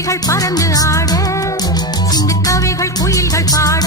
குருவிகள் பறந்து ஆட சிந்து கவிகள் குயில்கள் பாட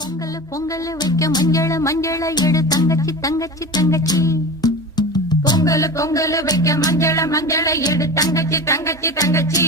பொங்கல் பொங்கல் வைக்க மஞ்சள மஞ்சள எடு தங்கச்சி தங்கச்சி தங்கச்சி. பொங்கல் பொங்கல் வைக்க மஞ்சள மஞ்சள எடு தங்கச்சி தங்கச்சி தங்கச்சி.